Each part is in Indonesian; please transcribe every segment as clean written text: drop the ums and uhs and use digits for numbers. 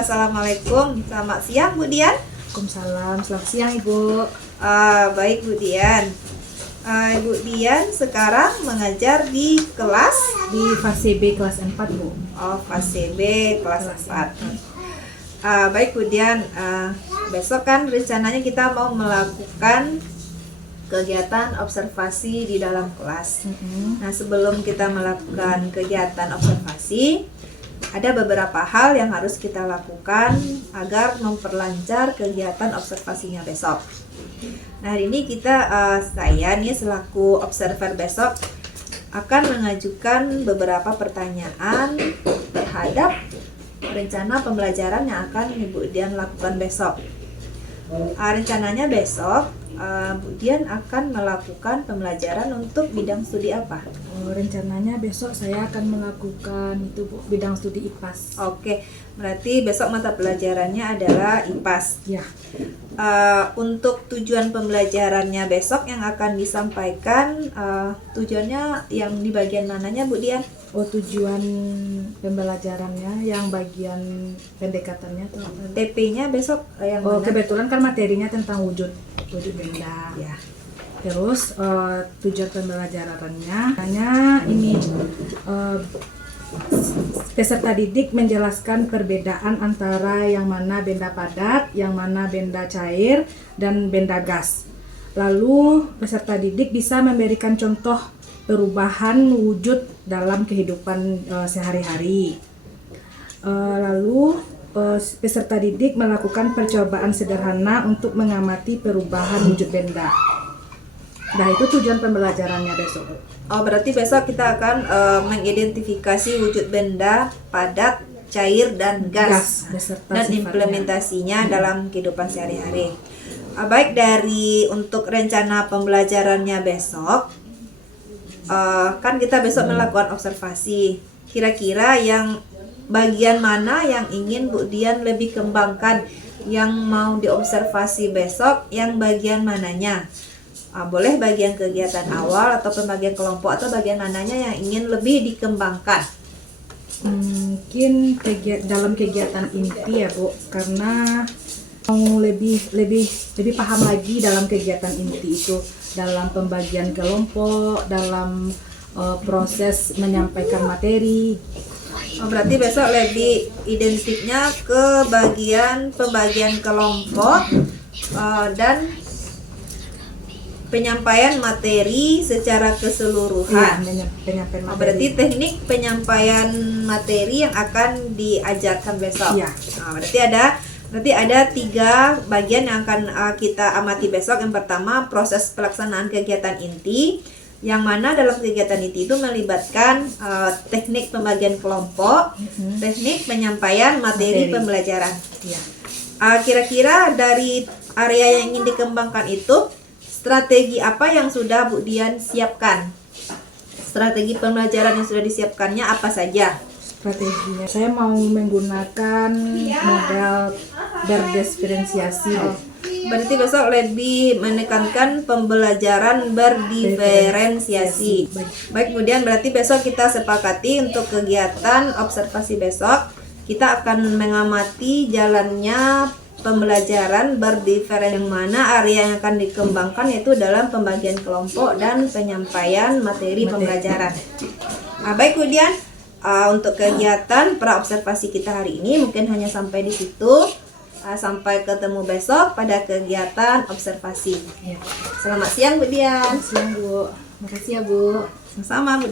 Assalamualaikum. Selamat siang Bu Dian. Waalaikumsalam. Selamat siang Ibu. Baik Bu Dian. Ibu Dian sekarang mengajar di kelas Di fase B kelas 4 Bu. fase B kelas 4. Baik Bu Dian, besok kan rencananya kita mau melakukan kegiatan observasi di dalam kelas. Nah, sebelum kita melakukan kegiatan observasi, ada beberapa hal yang harus kita lakukan agar memperlancar kegiatan observasinya besok. Nah, hari ini saya nih selaku observer besok akan mengajukan beberapa pertanyaan terhadap rencana pembelajaran yang akan Ibu Dian lakukan besok. Rencananya besok Bu Dian akan melakukan pembelajaran untuk bidang studi apa? Rencananya besok saya akan melakukan itu Bu, bidang studi IPAS. Oke, berarti besok mata pelajarannya adalah IPAS. Ya. Untuk tujuan pembelajarannya besok yang akan disampaikan, tujuannya yang di bagian mananya Bu Dian? Tujuan pembelajarannya yang bagian pendekatannya atau apa? TP-nya besok yang mana? Kebetulan kan materinya tentang wujud benda. Ya. Terus tujuan pembelajarannya hanya ini peserta didik menjelaskan perbedaan antara yang mana benda padat, yang mana benda cair, dan benda gas. Lalu peserta didik bisa memberikan contoh perubahan wujud dalam kehidupan sehari-hari. Lalu peserta didik melakukan percobaan sederhana untuk mengamati perubahan wujud benda. Nah, itu tujuan pembelajarannya besok. Berarti besok kita akan mengidentifikasi wujud benda padat, cair, dan gas beserta dan sifatnya. Implementasinya dalam kehidupan sehari-hari. Baik, untuk rencana pembelajarannya besok, kan kita besok melakukan observasi. Kira-kira yang bagian mana yang ingin Bu Dian lebih kembangkan, yang mau diobservasi besok, yang bagian mananya? Boleh bagian kegiatan awal atau pembagian kelompok atau bagian mananya yang ingin lebih dikembangkan? Mungkin dalam kegiatan inti ya Bu, karena mau lebih paham lagi dalam kegiatan inti itu, dalam pembagian kelompok, dalam proses menyampaikan materi. Berarti besok lebih identiknya ke pembagian kelompok dan penyampaian materi secara keseluruhan. Penyampaian materi. Berarti teknik penyampaian materi yang akan diajarkan besok. Iya. Berarti ada 3 bagian yang akan kita amati besok. Yang pertama, proses pelaksanaan kegiatan inti, yang mana dalam kegiatan inti itu melibatkan teknik pembagian kelompok, teknik penyampaian materi pembelajaran. Ya. Kira-kira dari area yang ingin dikembangkan itu, strategi apa yang sudah Bu Dian siapkan? Strategi pembelajaran yang sudah disiapkannya apa saja? Strateginya saya mau menggunakan model berdiferensiasi. Berarti besok lebih menekankan pembelajaran berdiferensiasi. Baik, kemudian berarti besok kita sepakati untuk kegiatan observasi besok kita akan mengamati jalannya pembelajaran berdiferensiasi, yang mana area yang akan dikembangkan yaitu dalam pembagian kelompok dan penyampaian materi pembelajaran. Baik kemudian untuk kegiatan praobservasi kita hari ini mungkin hanya sampai di situ. Sampai ketemu besok pada kegiatan observasi. Ya. Selamat siang Bu Dian. Selamat siang Bu. Makasih ya Bu. Sama-sama Bu.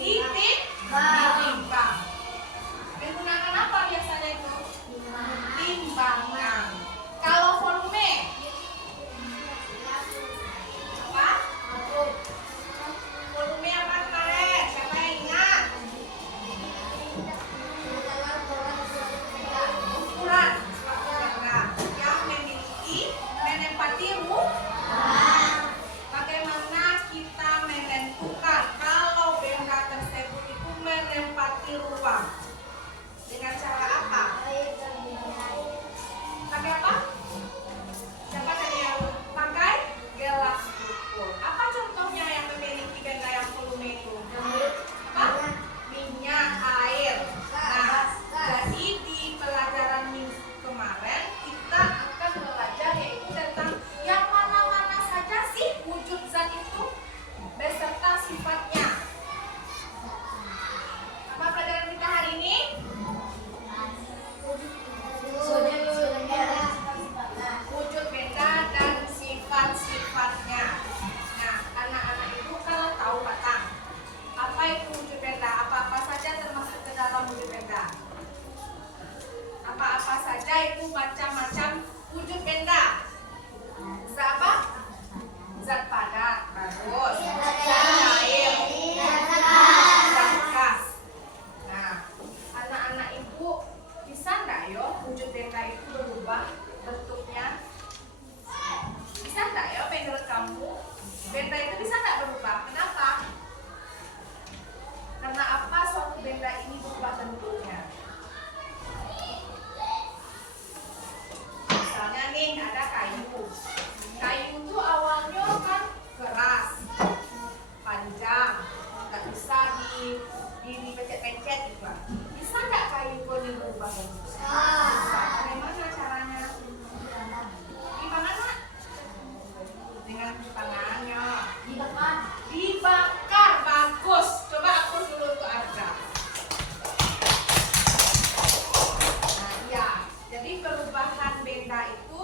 Ditimbang. Menggunakan apa biasanya itu? Timbangan. Kalau volume apa? Volume apa kemarin? Siapa yang ingat? Ukuran suatu benda yang memiliki menempati ruang. Bagaimana kita menentukan kalau benda tersebut itu menempati ruang? Dengan cara apa? Pakai apa? Siapa tadi yang pakai? Gelas ukur. Apa contohnya yang memiliki benda yang volume itu? Apa? Minyak, air. Nah, jadi di pelajaran minggu kemarin kita akan belajar yaitu tentang yang mana-mana saja sih wujud zat itu beserta sifatnya. Apa pelajaran kita hari ini? Wujud benda dan sifat-sifatnya. Nah, anak-anak itu kalau tahu batang apa itu wujud benda, apa-apa saja termasuk ke dalam wujud benda. Apa-apa saja itu macam-macam wujud benda. Zat apa? Zat padat, bagus. Zat cair, zat gas. Nah, anak-anak ibu bisa nggak yo wujud benda itu berubah bentuknya? Bisa nggak ya menurut kamu? Benda itu bisa nggak berubah? Kenapa? Karena apa suatu benda ini berubah bentuknya? Misalnya nih ada kayu. Kayu itu awalnya kan keras, panjang, nggak bisa dipencet-pencet gitu. Bisa nggak kayu ini berubah bentuk? Bisa. Bagaimana caranya? Gimana? Dengan tangannya. Dibakar. Bagus. Coba aku dulu tuh Arda. Nah, iya. Jadi perubahan benda itu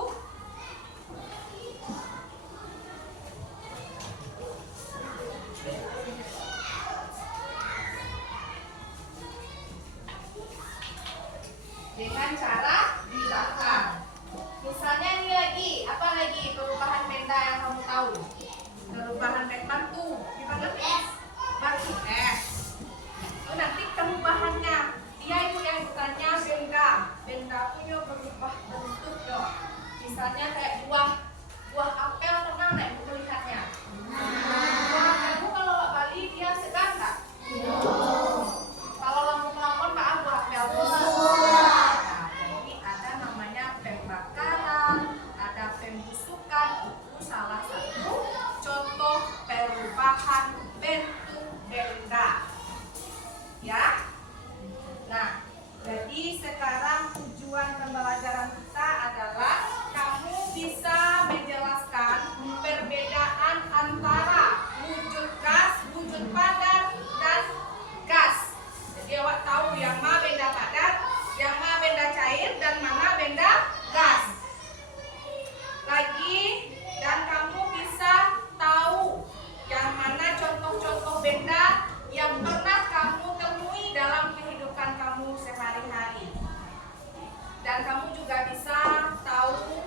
dengan cara dibakar. Misalnya ini lagi, apa lagi perubahan benda yang kamu tahu? Perubahan batu, gimana? Batu es. Oh, nanti perubahannya, dia itu yang bukannya benda punya berubah bentuk yo. Misalnya kayak buah apel, pernah nggak ibu melihatnya? Buah apel kalau Bali dia segar nggak? Kalau lampung-lampung Pak buah apel. Jadi ada namanya pembakaran, ada pembusukan. Itu salah satu contoh perubahan bentuk benda. Ya. Nah, jadi sekarang tujuan pembelajaran kita adalah kamu bisa menjelaskan perbedaan antara wujud gas, wujud padat, dan gas. Jadi awak tahu yang mana benda padat, yang mana benda cair, dan mana benda gas. Lagi, dan kamu bisa tahu yang mana contoh-contoh benda yang pernah kamu temui dalam kehidupan kamu sehari-hari. Dan kamu juga bisa tahu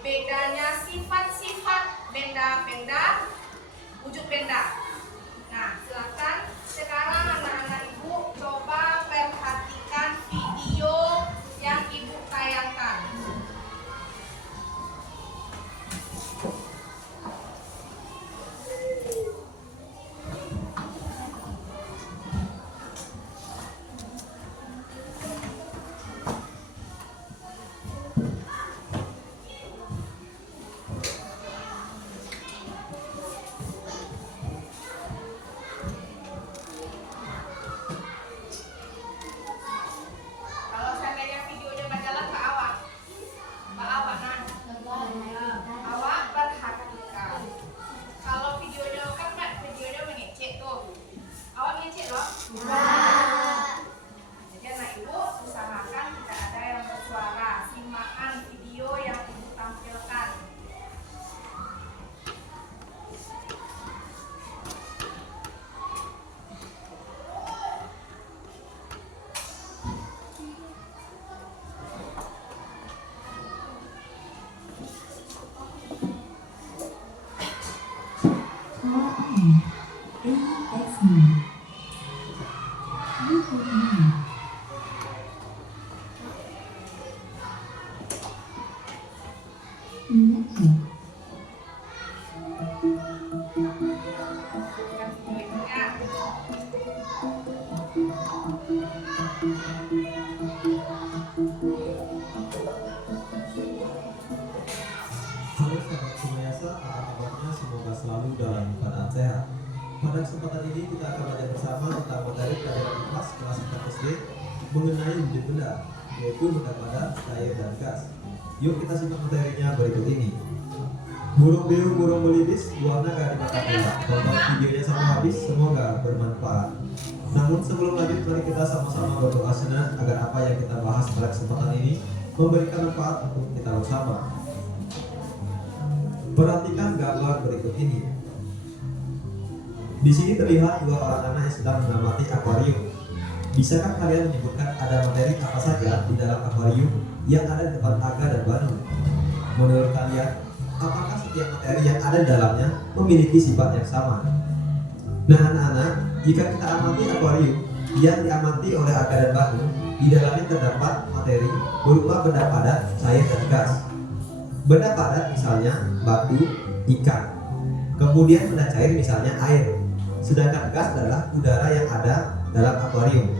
bedanya sifat-sifat benda-benda, wujud benda. Nah, silakan sekarang anak-anak ibu coba perhatikan video yang ibu tayangkan. Kalau seandainya videonya nggak jalan ke awak, awak perhatikan. Kalau videonya kan nggak, videonya mengecek tuh, awak ngecek loh. Jadi anak ibu usahakan tidak ada yang bersuara, simakan video yang ibu tampilkan. sedikit mengenai wujud benda, yaitu benda padat, cair, dan gas. Yuk kita simak materinya berikut ini. Burung beo, burung belibis, warna gak dimakan ular. Tonton videonya sampai habis, semoga bermanfaat. Namun sebelum lanjut, mari kita sama-sama berdoa senang agar apa yang kita bahas pada kesempatan ini memberikan manfaat untuk kita bersama. Perhatikan gambar berikut ini. Di sini terlihat dua orang anak yang sedang mengamati akuarium. Bisakah kalian menyebutkan ada materi apa saja di dalam akuarium yang ada di depan Aga dan Banu? Menurut kalian, apakah setiap materi yang ada di dalamnya memiliki sifat yang sama? Nah anak-anak, jika kita amati akuarium yang diamati oleh Aga dan Banu, di dalamnya terdapat materi berupa benda padat, cair, dan gas. Benda padat misalnya batu, ikan. Kemudian benda cair misalnya air. Sedangkan gas adalah udara yang ada dalam akuarium.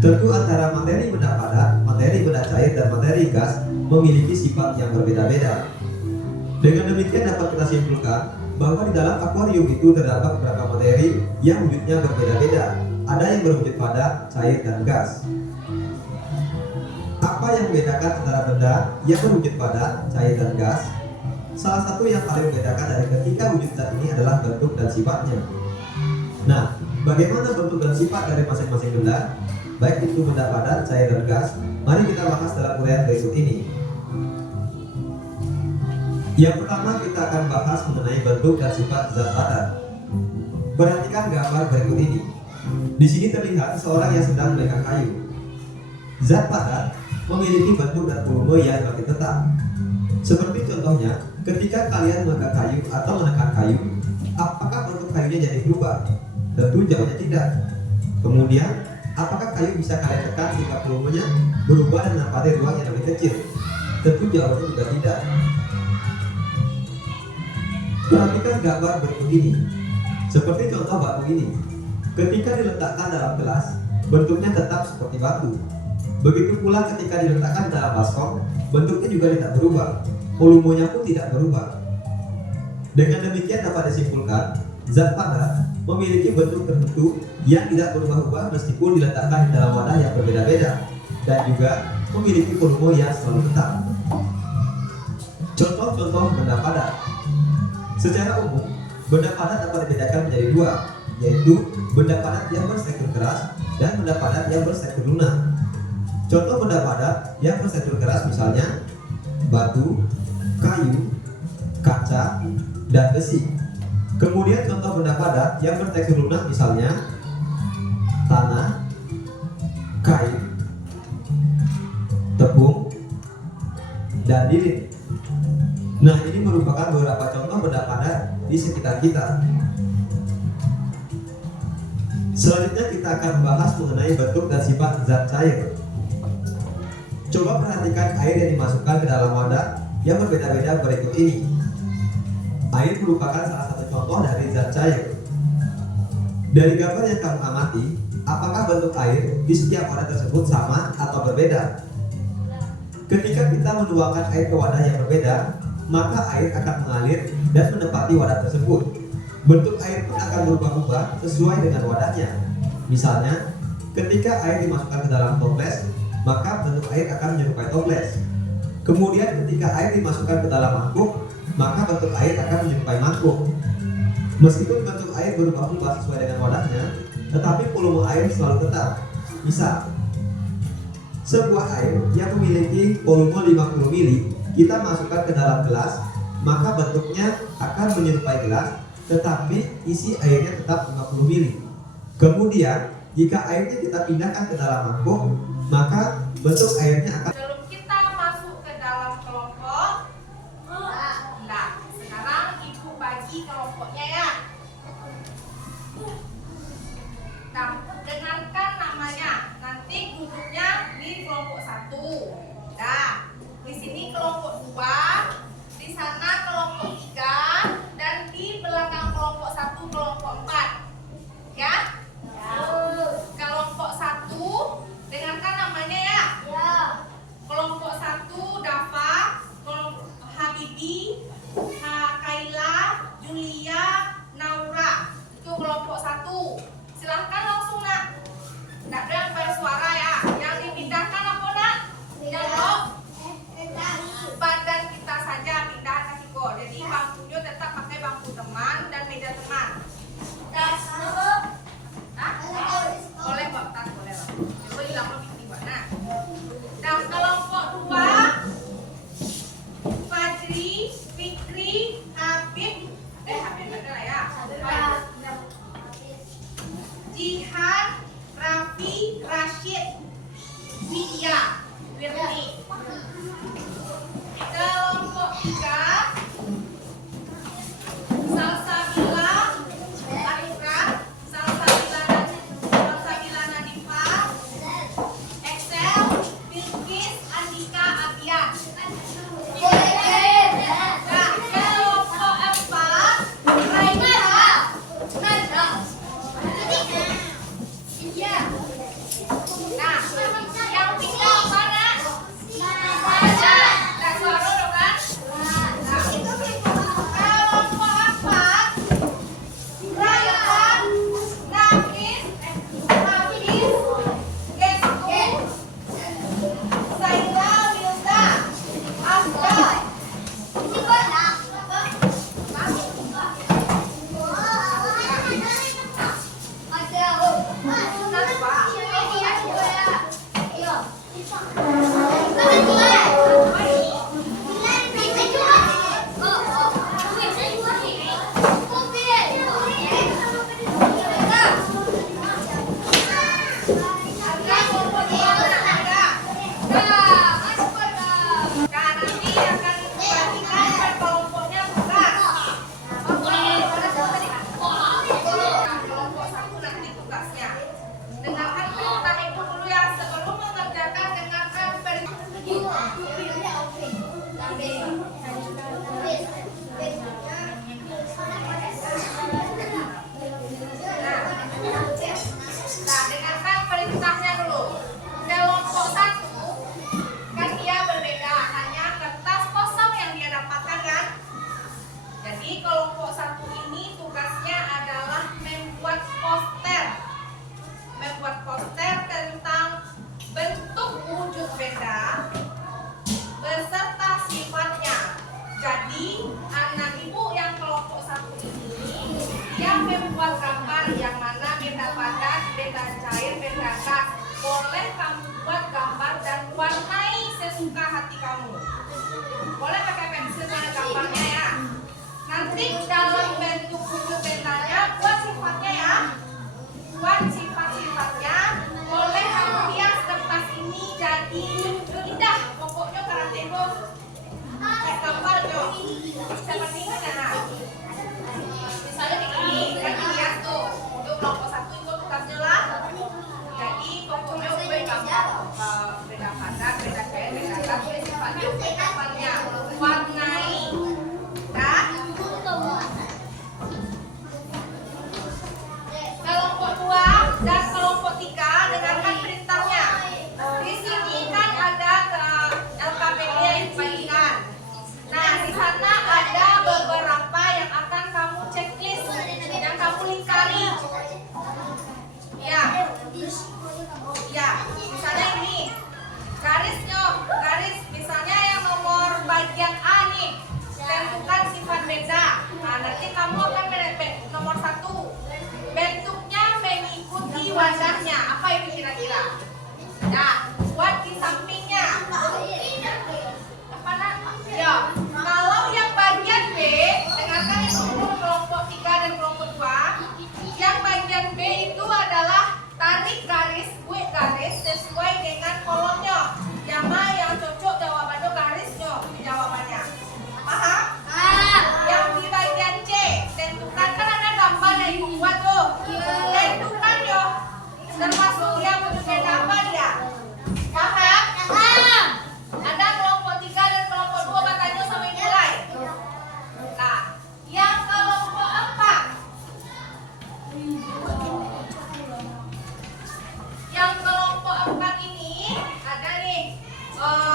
Tentu antara materi benda padat, materi benda cair, dan materi gas memiliki sifat yang berbeda-beda. Dengan demikian dapat kita simpulkan bahwa di dalam akuarium itu terdapat beberapa materi yang wujudnya berbeda-beda. Ada yang berwujud padat, cair, dan gas. Apa yang membedakan antara benda yang berwujud padat, cair, dan gas? Salah satu yang paling membedakan dari ketiga wujud zat ini adalah bentuk dan sifatnya. Nah, bagaimana bentuk dan sifat dari masing-masing benda, baik itu benda padat, cair, dan gas? Mari kita bahas dalam uraian berikut ini. Yang pertama kita akan bahas mengenai bentuk dan sifat zat padat. Perhatikan gambar berikut ini. Di sini terlihat seorang yang sedang memegang kayu. Zat padat memiliki bentuk dan volume yang relatif tetap. Seperti contohnya, ketika kalian memegang kayu atau menekan kayu, apakah bentuk kayunya jadi berubah? Tentu jawabnya tidak. Kemudian, apakah kayu bisa kalian tekan sehingga volumenya berubah dan menempati ruang yang lebih kecil? Tentu jawabnya juga tidak. Perhatikan gambar berikut ini. Seperti contoh batu ini. Ketika diletakkan dalam gelas, bentuknya tetap seperti batu. Begitu pula ketika diletakkan dalam baskom, bentuknya juga tidak berubah. Volumenya pun tidak berubah. Dengan demikian dapat disimpulkan, zat padat memiliki bentuk tertentu yang tidak berubah-ubah meskipun diletakkan di dalam wadah yang berbeda-beda, dan juga memiliki volume yang selalu tetap. Contoh-contoh benda padat. Secara umum, benda padat dapat dibedakan menjadi dua, yaitu benda padat yang berstruktur keras dan benda padat yang berstruktur lunak. Contoh benda padat yang berstruktur keras misalnya batu, kayu, kaca, dan besi. Kemudian contoh benda padat yang bertekstur lunak misalnya tanah, kain, tepung, dan lilin. Nah, ini merupakan beberapa contoh benda padat di sekitar kita. Selanjutnya kita akan membahas mengenai bentuk dan sifat zat cair. Coba perhatikan air yang dimasukkan ke dalam wadah yang berbeda-beda berikut ini. Air merupakan salah satu contoh dari zat cair. Dari gambar yang kamu amati, apakah bentuk air di setiap wadah tersebut sama atau berbeda? Ketika kita menuangkan air ke wadah yang berbeda, maka air akan mengalir dan menempati wadah tersebut. Bentuk air pun akan berubah-ubah sesuai dengan wadahnya. Misalnya, ketika air dimasukkan ke dalam toples, maka bentuk air akan menyerupai toples. Kemudian ketika air dimasukkan ke dalam mangkuk, maka bentuk air akan menyerupai mangkuk. Meskipun bentuk air berubah-ubah sesuai dengan wadahnya, tetapi volume air selalu tetap. Misal, sebuah air yang memiliki volume 50 ml kita masukkan ke dalam gelas, maka bentuknya akan menyerupai gelas, tetapi isi airnya tetap 50 ml. Kemudian, jika airnya kita pindahkan ke dalam mangkuk, maka bentuk airnya akan. Sebelum kita masuk ke dalam kelompok, nah, sekarang ibu bagi kelompoknya ya. Nah, dengarkan namanya. Nanti duduknya di kelompok 1. Nah, di sini kelompok 2, di sana kelompok 3, dan di belakang kelompok 1 kelompok 4. Ya? Kelompok 1, dengarkan namanya ya. Coba hilang lebih mana? Nah, kelompok 2 Fadri, Fikri, Habib, Habib ada ya. Jihan, Raffi, Rashid, Widya, Wirni. Kelompok 3 Salsabila, Arifra, Salsabila Nadifa, Excel, Bilkis, Andika, Abian. Nah, kelompok 4 Raina, nah, yang tinggal mana? Ada. Nah, suara dong kan? Nah, kelompok 4 Rayhan, Nafis, Hafiz, Gestu, Saila, Wilda, Afdal. Dengarkan perintah ibu dulu ya, sebelum mengerjakan dengarkan Nah, dengarkan perintahnya dulu. Kelompok 1 kan dia berbeda, hanya kertas kosong yang dia dapatkan kan. Jadi kelompok 1 ini tugasnya adalah membuat poster tentang bentuk wujud benda beserta sifatnya. Jadi anak ibu yang kelompok 1 ini yang membuat gambar yang mana benda padat, benda cair, benda gas. Boleh kamu buat gambar dan warnai sesuka hati kamu. Boleh pakai pensil mana gambarnya ya. Nanti dalam bentuk wujud bendanya buat sifatnya ya. Buat sifat-sifatnya. Boleh kamu hias kertas ini jadi indah. Pokoknya karatego kayak gambar tuh. Seperti ini nah. Misalnya begini, kan dihias tuh. Untuk kelompok 1 itu tugasnya lah. Jadi pokoknya gue gambar beda padat, beda cair, beda gas, sifatnya, warnai. Nah, kelompok 2 dan kelompok 3 dengarkan perintahnya. Di sini kan ada LKPD yang dibagikan. Nah, di sana ada beberapa yang akan kamu checklist, yang kamu lingkari. Ya, misalnya ini garis misalnya yang nomor bagian A nih, tentukan sifat benda. Nah, nanti kamu akan nomor 1 bentuknya mengikuti wadahnya. Apa itu kira-kira? Nah, buat di sampingnya. Ya, kalau yang bagian B, dengarkan itu dulu kelompok 3 dan kelompok 2. Yang bagian B itu adalah tarik garis, buat garis sesuai dengan kolomnya. Yang mana yang cocok jawabannya garisnya jawabannya. Paham? Yang di bagian C, tentukan kan ada gambar yang ibu buat tuh. Tentukan yo. Termasuk yang wujudnya apa dia? Paham? Ada kelompok 3 dan kelompok 2 katanya sama yang mulai. Nah, yang kelompok 4. Yang kelompok 4 ini ada nih.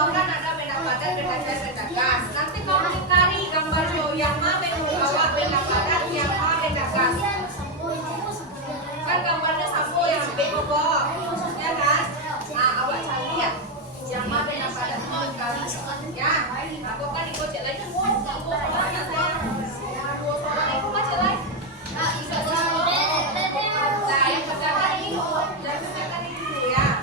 Kan ada benda padat, benda cair, benda gas. Nanti kamu lingkari gambar yo yang mana bawa benda padat, yang mana benda gas. Kan gambarnya sama yang B bawah. Ya kan? Nah, awak cari ya. Yang mana benda padat mau lingkari. Ya. Aku kan ikut cek lagi semua. Aku banyak saya. Dua orang ikut macam lain. Nah, yang pertama ini. Jangan kerjakan ini dulu ya.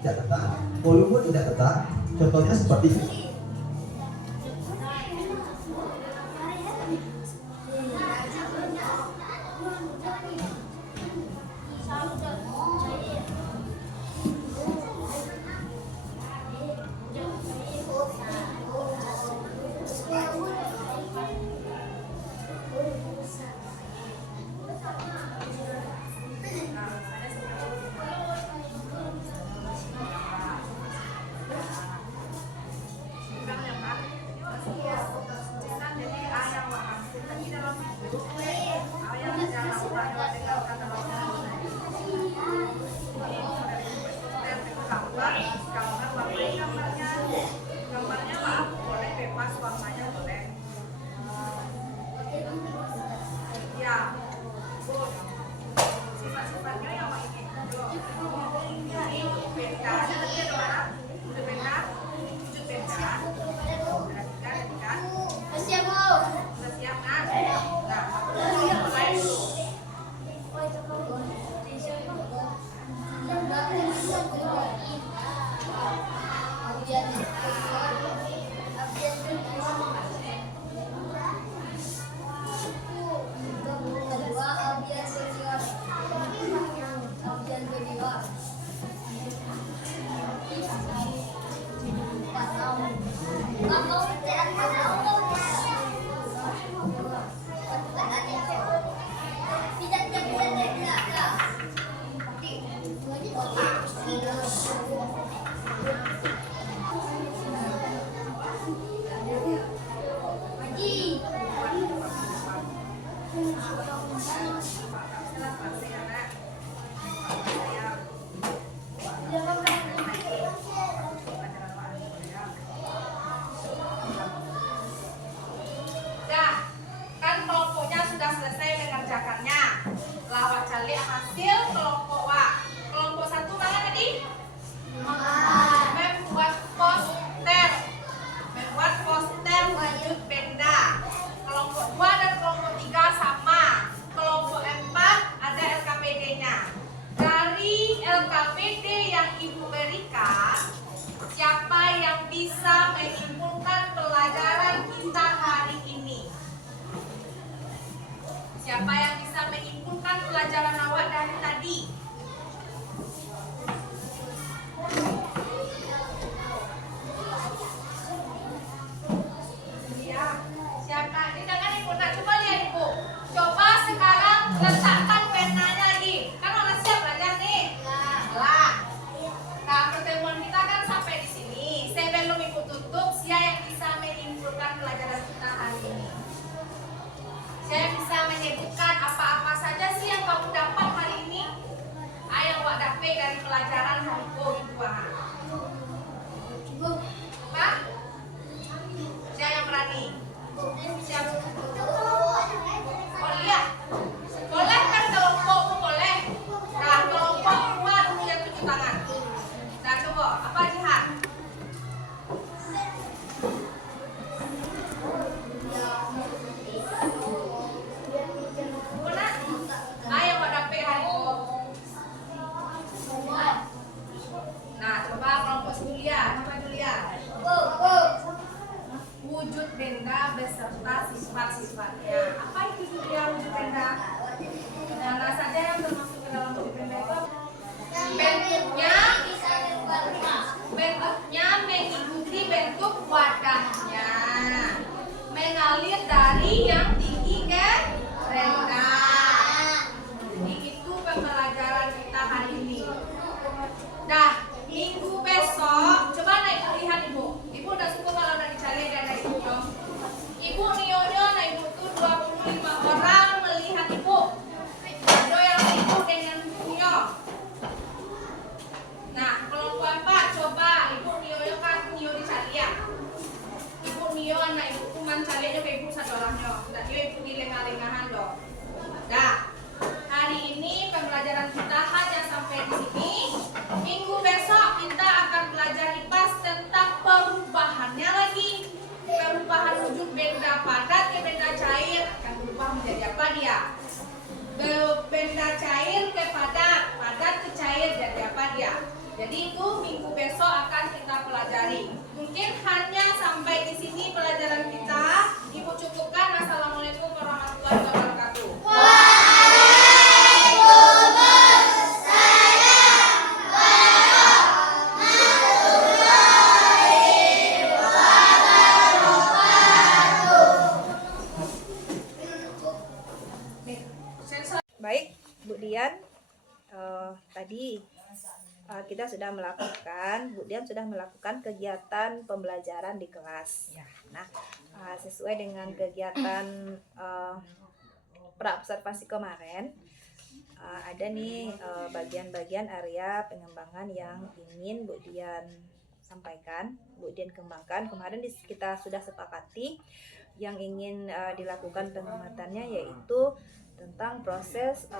Tidak tetap, volume tidak tetap. Contohnya seperti ini. pembelajaran Hongko gitu ah. Pak? Siapa yang berani? Siapa? Oh iya. Boleh kan kelompokmu boleh. Nah kelompok dua dulu yang tunjuk tangan. Nah coba apa Jihan? Mana? Ayo pada hari ini. Nah coba kelompok Julia. Apa Julia? Wujud benda beserta sifat-sifatnya. Apa itu Julia wujud benda? Mana saja yang termasuk ke dalam wujud benda itu? Bentuknya mengikuti bentuk wadahnya, mengalir dari yang tinggi ke rendah. Jadi itu pembelajaran kita hari ini. Dah, minggu besok coba naik lihat ibu. Ibu udah suka kalau udah dicari dan naik ibu dong. Ibu Nionya naik ibu tuh 25 orang melihat ibu. Ada yang ibu dengan Nio. Nah, kelompok 4 coba ibu Nio kan Nio dicari ya. Ibu Nio anak ibu kuman cari aja ke ibu satu orangnya. Tidak dia ibu di lengah-lengahan loh. Dah, hari ini pembelajaran kita hanya sampai di sini. Minggu besok kita akan belajar IPAS tentang perubahannya lagi. Perubahan wujud benda padat ke benda cair akan berubah menjadi apa dia? Benda cair ke padat, padat ke cair jadi apa dia? Jadi itu minggu besok akan kita pelajari. Mungkin hanya sampai di sini pelajaran kita. Ibu cukupkan. Assalamualaikum warahmatullahi wabarakatuh. Baik, Bu Dian, tadi kita sudah melakukan, Bu Dian sudah melakukan kegiatan pembelajaran di kelas. Nah, sesuai dengan kegiatan praobservasi kemarin, ada nih bagian-bagian area pengembangan yang ingin Bu Dian sampaikan, Bu Dian kembangkan. Kemarin kita sudah sepakati yang ingin dilakukan pengamatannya yaitu tentang proses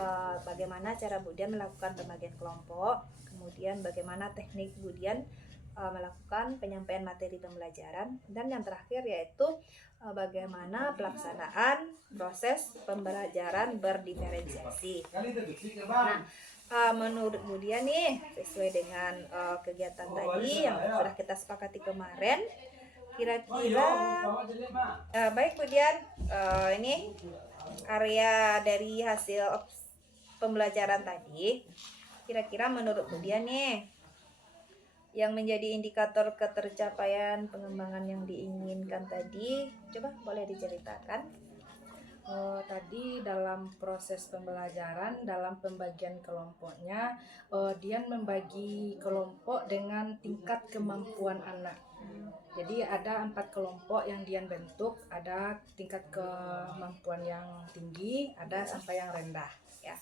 bagaimana cara Bu Dian melakukan pembagian kelompok, kemudian bagaimana teknik Bu Dian melakukan penyampaian materi pembelajaran, dan yang terakhir yaitu bagaimana pelaksanaan proses pembelajaran berdiferensiasi. Nah, menurut Bu Dian nih, sesuai dengan kegiatan tadi yang sudah kita sepakati kemarin, kira-kira baik Bu Dian, ini area dari hasil pembelajaran tadi, kira-kira menurut Bu Dian nih yang menjadi indikator ketercapaian pengembangan yang diinginkan tadi, coba boleh diceritakan? Tadi dalam proses pembelajaran, dalam pembagian kelompoknya, Dian membagi kelompok dengan tingkat kemampuan anak. Jadi ada 4 kelompok yang Dian bentuk, ada tingkat kemampuan yang tinggi, ada sampai yang rendah, ya.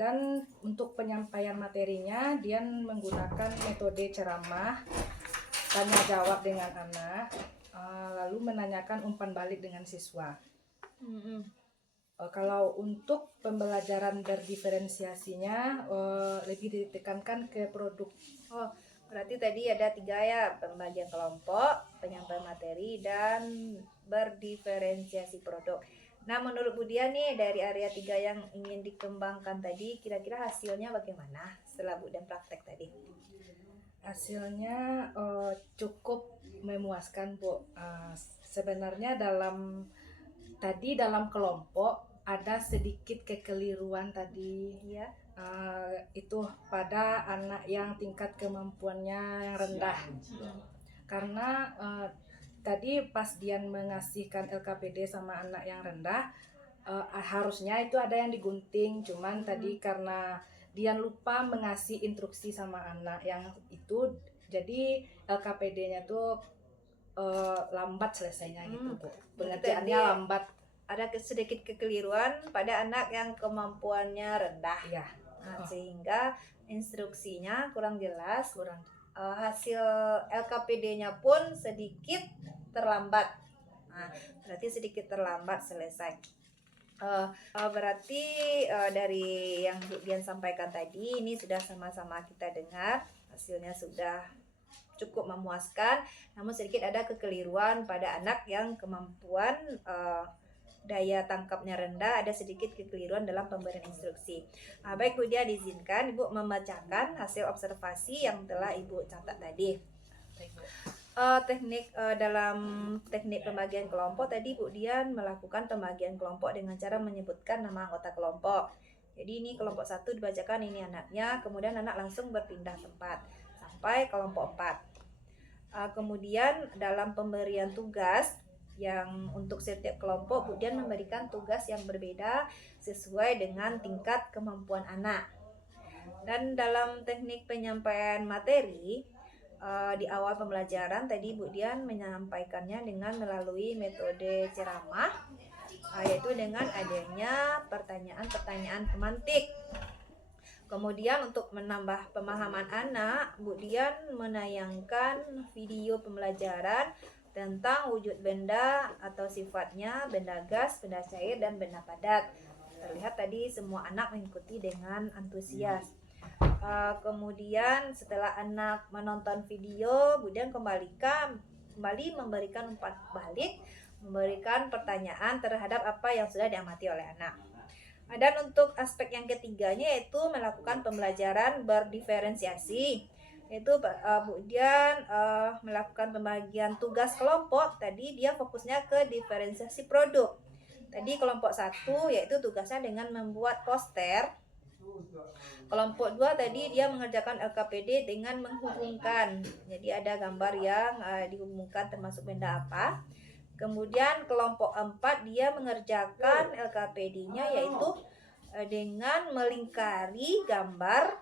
Dan untuk penyampaian materinya, Dian menggunakan metode ceramah, tanya jawab dengan anak, lalu menanyakan umpan balik dengan siswa. Kalau untuk pembelajaran berdiferensiasinya, lebih ditekankan ke produk. Oh, berarti tadi ada 3 ya, pembagian kelompok, penyampaian materi, dan berdiferensiasi produk. Nah, menurut Bu Dian nih, dari area 3 yang ingin dikembangkan tadi, kira-kira hasilnya bagaimana setelah Bu Dian praktek tadi? Hasilnya cukup memuaskan, Bu. Sebenarnya dalam kelompok ada sedikit kekeliruan tadi, Ya. itu pada anak yang tingkat kemampuannya yang rendah. Karena tadi pas Dian mengasihkan LKPD sama anak yang rendah, harusnya itu ada yang digunting, cuman tadi karena Dian lupa mengasih instruksi sama anak yang itu, jadi LKPD-nya tuh lambat selesainya gitu, Bu. Pengerjaannya Jadi, lambat. Ada sedikit kekeliruan pada anak yang kemampuannya rendah. Ya. Nah, sehingga instruksinya kurang jelas, Kurang. hasil LKPD-nya pun sedikit terlambat. Nah, berarti sedikit terlambat selesai. Berarti dari yang Bu Dian sampaikan tadi ini sudah sama-sama kita dengar, hasilnya sudah cukup memuaskan, namun sedikit ada kekeliruan pada anak yang kemampuan daya tangkapnya rendah, ada sedikit kekeliruan dalam pemberian instruksi. Baik Bu Dian, izinkan Ibu membacakan hasil observasi yang telah Ibu catat tadi. Dalam teknik pembagian kelompok tadi Bu Dian melakukan pembagian kelompok dengan cara menyebutkan nama anggota kelompok. Jadi ini kelompok 1 dibacakan ini anaknya, kemudian anak langsung berpindah tempat sampai kelompok 4. Kemudian dalam pemberian tugas yang untuk setiap kelompok Bu Dian memberikan tugas yang berbeda sesuai dengan tingkat kemampuan anak. Dan dalam teknik penyampaian materi di awal pembelajaran tadi Bu Dian menyampaikannya dengan melalui metode ceramah, yaitu dengan adanya pertanyaan-pertanyaan pemantik. Kemudian untuk menambah pemahaman anak, Bu Dian menayangkan video pembelajaran tentang wujud benda atau sifatnya, benda gas, benda cair, dan benda padat. Terlihat tadi semua anak mengikuti dengan antusias. Kemudian setelah anak menonton video, Bu Dian kembali memberikan umpan balik, memberikan pertanyaan terhadap apa yang sudah diamati oleh anak. Dan untuk aspek yang ketiganya yaitu melakukan pembelajaran berdiferensiasi, yaitu Bu Dian melakukan pembagian tugas kelompok. Tadi dia fokusnya ke diferensiasi produk. Tadi kelompok 1 yaitu tugasnya dengan membuat poster. Kelompok 2 tadi dia mengerjakan LKPD dengan menghubungkan. Jadi ada gambar yang dihubungkan termasuk benda apa. Kemudian kelompok 4 dia mengerjakan LKPD-nya yaitu dengan melingkari gambar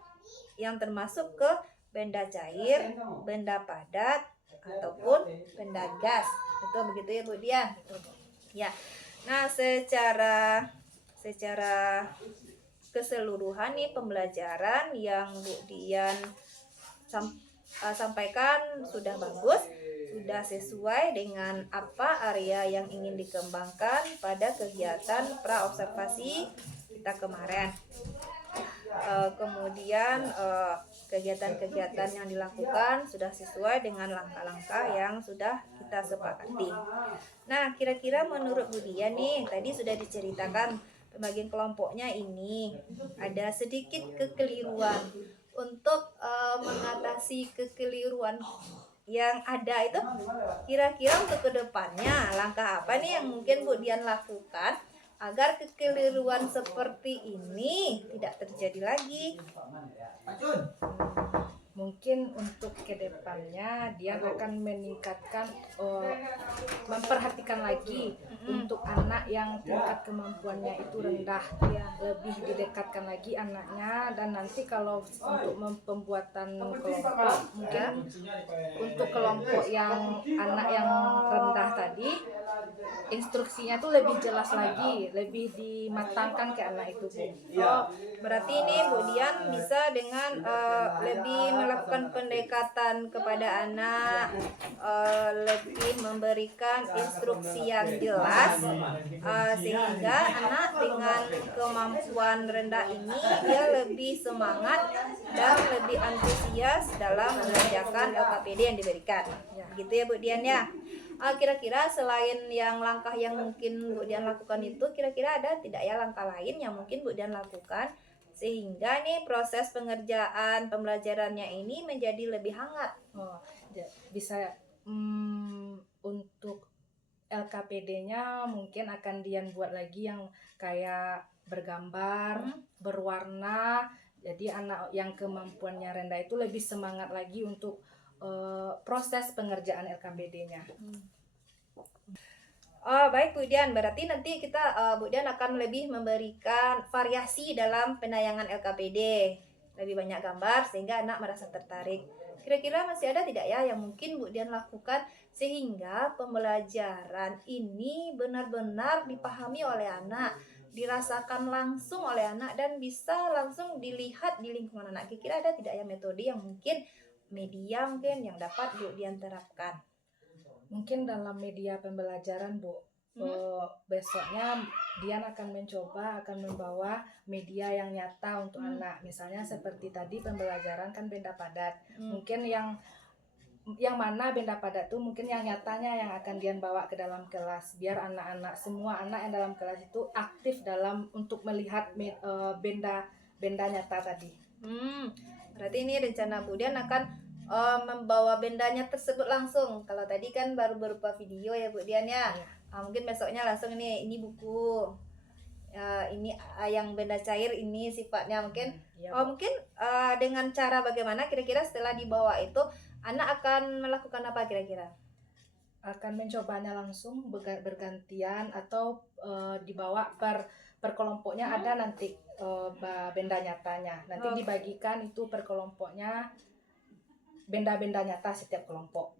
yang termasuk ke benda cair, benda padat, ataupun benda gas. Betul begitu ya Bu Dian? Ya. Nah, secara keseluruhan nih pembelajaran yang Bu Dian sampaikan sudah bagus, sudah sesuai dengan apa area yang ingin dikembangkan pada kegiatan pra-observasi kita kemarin. Kemudian kegiatan-kegiatan yang dilakukan sudah sesuai dengan langkah-langkah yang sudah kita sepakati. Nah, kira-kira menurut Bu Dian nih, tadi sudah diceritakan pembagian kelompoknya ini ada sedikit kekeliruan. Untuk mengatasi kekeliruan yang ada itu, kira-kira untuk kedepannya langkah apa nih yang mungkin Bu Dian lakukan agar kekeliruan seperti ini tidak terjadi lagi? Mungkin untuk kedepannya dia akan meningkatkan, memperhatikan lagi untuk anak yang tingkat kemampuannya itu rendah, lebih didekatkan lagi anaknya. Dan nanti kalau untuk pembuatan kelompok, mungkin untuk kelompok yang anak yang rendah tadi, instruksinya tuh lebih jelas lagi, lebih dimatangkan ke anak itu, Bu. Berarti ini Bu Dian bisa dengan lebih melakukan pendekatan kepada anak, lebih memberikan instruksi yang jelas, sehingga anak dengan kemampuan rendah ini dia lebih semangat dan lebih antusias dalam mengerjakan LKPD yang diberikan. Gitu ya Bu Dian ya. Kira-kira selain yang langkah yang mungkin Bu Dian lakukan itu, kira-kira ada tidak ya langkah lain yang mungkin Bu Dian lakukan sehingga nih proses pengerjaan pembelajarannya ini menjadi lebih hangat? Bisa untuk LKPD-nya mungkin akan Dian buat lagi yang kayak bergambar, berwarna. Jadi anak yang kemampuannya rendah itu lebih semangat lagi untuk proses pengerjaan LKPD-nya. Baik Bu Dian, berarti nanti kita Bu Dian akan lebih memberikan variasi dalam penayangan LKPD, lebih banyak gambar sehingga anak merasa tertarik. Kira-kira masih ada tidak ya yang mungkin Bu Dian lakukan sehingga pembelajaran ini benar-benar dipahami oleh anak, dirasakan langsung oleh anak dan bisa langsung dilihat di lingkungan anak. Kira-kira ada tidak ya metode yang mungkin media mungkin yang dapat Bu Dian terapkan? Mungkin dalam media pembelajaran, Bu. Besoknya Dian akan membawa media yang nyata untuk anak. Misalnya seperti tadi pembelajaran kan benda padat. Mungkin yang mana benda padat tuh mungkin yang nyatanya yang akan Dian bawa ke dalam kelas, biar semua anak yang dalam kelas itu aktif untuk melihat benda nyata tadi. Berarti ini rencana Bu Dian akan membawa bendanya tersebut langsung. Kalau tadi kan baru berupa video ya Bu Dian ya. Mungkin besoknya langsung ini buku. Ini yang benda cair ini sifatnya mungkin. Mungkin dengan cara bagaimana kira-kira setelah dibawa itu anak akan melakukan apa kira-kira? Akan mencobanya langsung bergantian atau dibawa per kelompoknya. Ada nanti benda nyatanya. Nanti dibagikan itu per kelompoknya, benda-benda nyata setiap kelompok.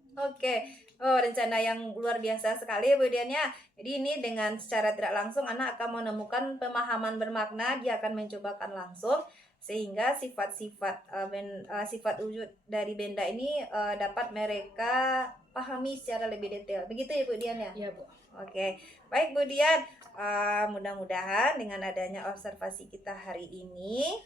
Rencana yang luar biasa sekali Bu Dian ya. Jadi ini dengan secara tidak langsung anak akan menemukan pemahaman bermakna, dia akan mencobakan langsung sehingga sifat-sifat sifat wujud dari benda ini dapat mereka pahami secara lebih detail. Begitu ya Bu Dian ya? Iya, Bu. Baik Bu Dian, mudah-mudahan dengan adanya observasi kita hari ini,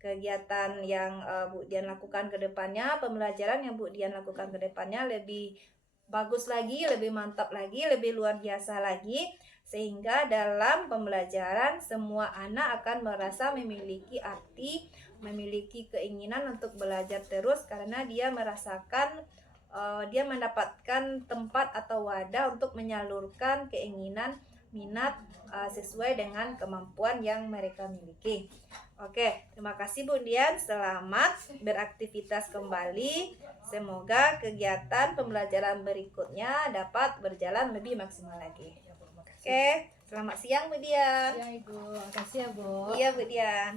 kegiatan yang Bu Dian lakukan ke depannya, pembelajaran yang Bu Dian lakukan ke depannya lebih bagus lagi, lebih mantap lagi, lebih luar biasa lagi, sehingga dalam pembelajaran semua anak akan merasa memiliki arti, memiliki keinginan untuk belajar terus karena dia merasakan dia mendapatkan tempat atau wadah untuk menyalurkan keinginan, minat sesuai dengan kemampuan yang mereka miliki. Terima kasih Bu Dian, selamat beraktivitas kembali. Semoga kegiatan pembelajaran berikutnya dapat berjalan lebih maksimal lagi. Selamat siang Bu Dian. Siang Ibu, makasih ya Bu. Iya Bu Dian.